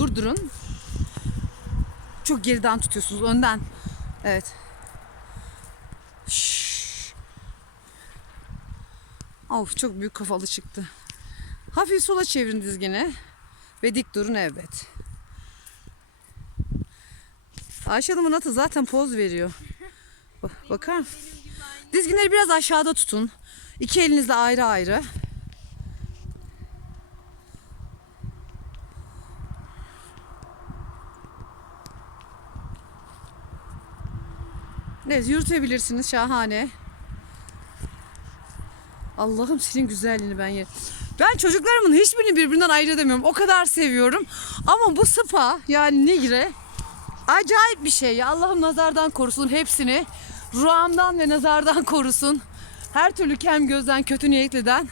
durdurun. Çok geriden tutuyorsunuz. Önden. Evet. Şşş. Of çok büyük kafalı çıktı. Hafif sola çevirin dizgini. Ve dik durun evet. Ayşe Hanım'ın atı zaten poz veriyor. Bak, bakar mısın? Dizginleri biraz aşağıda tutun. İki elinizle ayrı ayrı. Evet yürütebilirsiniz şahane. Allah'ım senin güzelliğini ben yer. Ben çocuklarımın hiçbirini birbirinden ayırt edemiyorum. O kadar seviyorum. Ama bu spa yani nigre acayip bir şey ya. Allah'ım nazardan korusun hepsini. Ruhamdan ve nazardan korusun. Her türlü kem gözden, kötü niyetliden.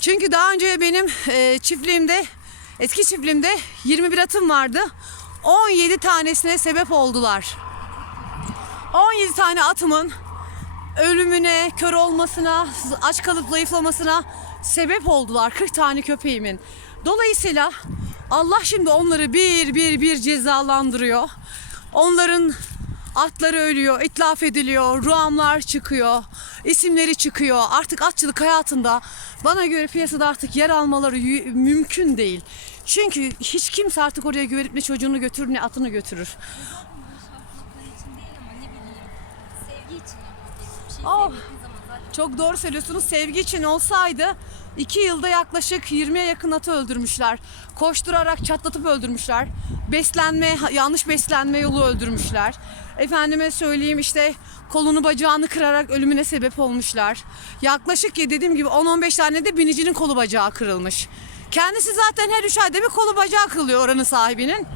Çünkü daha önce benim e, çiftliğimde, eski çiftliğimde 21 atım vardı. 17 tanesine sebep oldular. 17 tane atımın ölümüne, kör olmasına, aç kalıp zayıflamasına sebep oldular 40 tane köpeğimin. Dolayısıyla Allah şimdi onları bir bir bir cezalandırıyor. Onların atları ölüyor, itlaf ediliyor, ruamlar çıkıyor, isimleri çıkıyor. Artık atçılık hayatında bana göre piyasada artık yer almaları mümkün değil. Çünkü hiç kimse artık oraya güvenip ne çocuğunu götürür ne atını götürür. Şartlıkları için değil ama ne bileyim sevgi için yapmak bir şey Oh. Çok doğru söylüyorsunuz. Sevgi için olsaydı iki yılda yaklaşık 20'ye yakın atı öldürmüşler. Koşturarak çatlatıp öldürmüşler. Beslenme, yanlış beslenme yolu öldürmüşler. Efendime söyleyeyim işte kolunu bacağını kırarak ölümüne sebep olmuşlar. Yaklaşık ya dediğim gibi 10-15 tane de binicinin kolu bacağı kırılmış. Kendisi zaten her üç ayda bir kolu bacağı kırılıyor oranın sahibinin.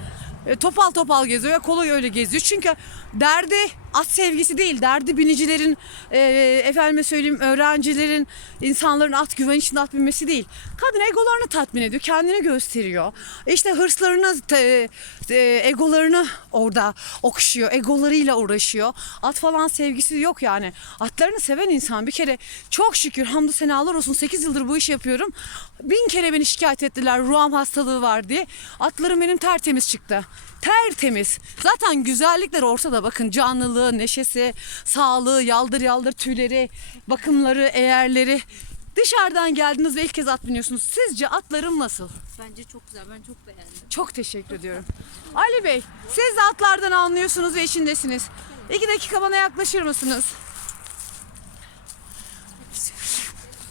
E, topal topal geziyor ya kolu öyle geziyor. Çünkü derdi at sevgisi değil. Derdi binicilerin, e, efendime söyleyeyim öğrencilerin, insanların at güven içinde at binmesi değil. Kadın egolarını tatmin ediyor. Kendini gösteriyor. İşte hırslarını, te- e, egolarını orada okşuyor. Egolarıyla uğraşıyor. At falan sevgisi yok yani. Atlarını seven insan bir kere çok şükür hamdü senalar olsun 8 yıldır bu işi yapıyorum. Bin kere beni şikayet ettiler ruham hastalığı var diye. Atlarım benim tertemiz çıktı. Tertemiz. Zaten güzellikler ortada bakın canlılığı, neşesi, sağlığı, yaldır yaldır tüyleri, bakımları, eğerleri. Dışarıdan geldiniz ve ilk kez at biniyorsunuz. Sizce atlarım nasıl? bence çok güzel ben çok beğendim. Çok teşekkür ediyorum. Ali Bey, siz de atlardan anlıyorsunuz ve içindesiniz. İki dakika bana yaklaşır mısınız?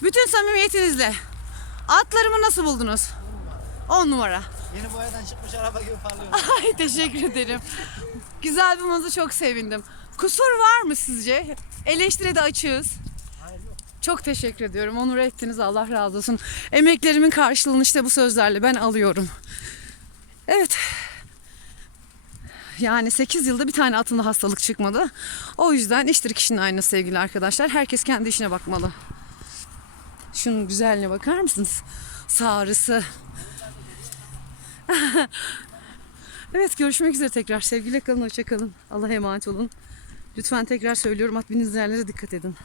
Bütün samimiyetinizle. Atlarımı nasıl buldunuz? 10 numara. Yeni boyadan çıkmış araba gibi parlıyor. Ay teşekkür ederim. Güzel bulmanızı çok sevindim. Kusur var mı sizce? Eleştire de açığız. Çok teşekkür ediyorum. Onur ettiniz. Allah razı olsun. Emeklerimin karşılığını işte bu sözlerle ben alıyorum. Evet. Yani 8 yılda bir tane atında hastalık çıkmadı. O yüzden iştir kişinin aynası sevgili arkadaşlar. Herkes kendi işine bakmalı. Şunun güzelliğine bakar mısınız? Sarısı. evet görüşmek üzere tekrar. Sevgiyle kalın, hoşça kalın. Allah'a emanet olun. Lütfen tekrar söylüyorum yerlere dikkat edin.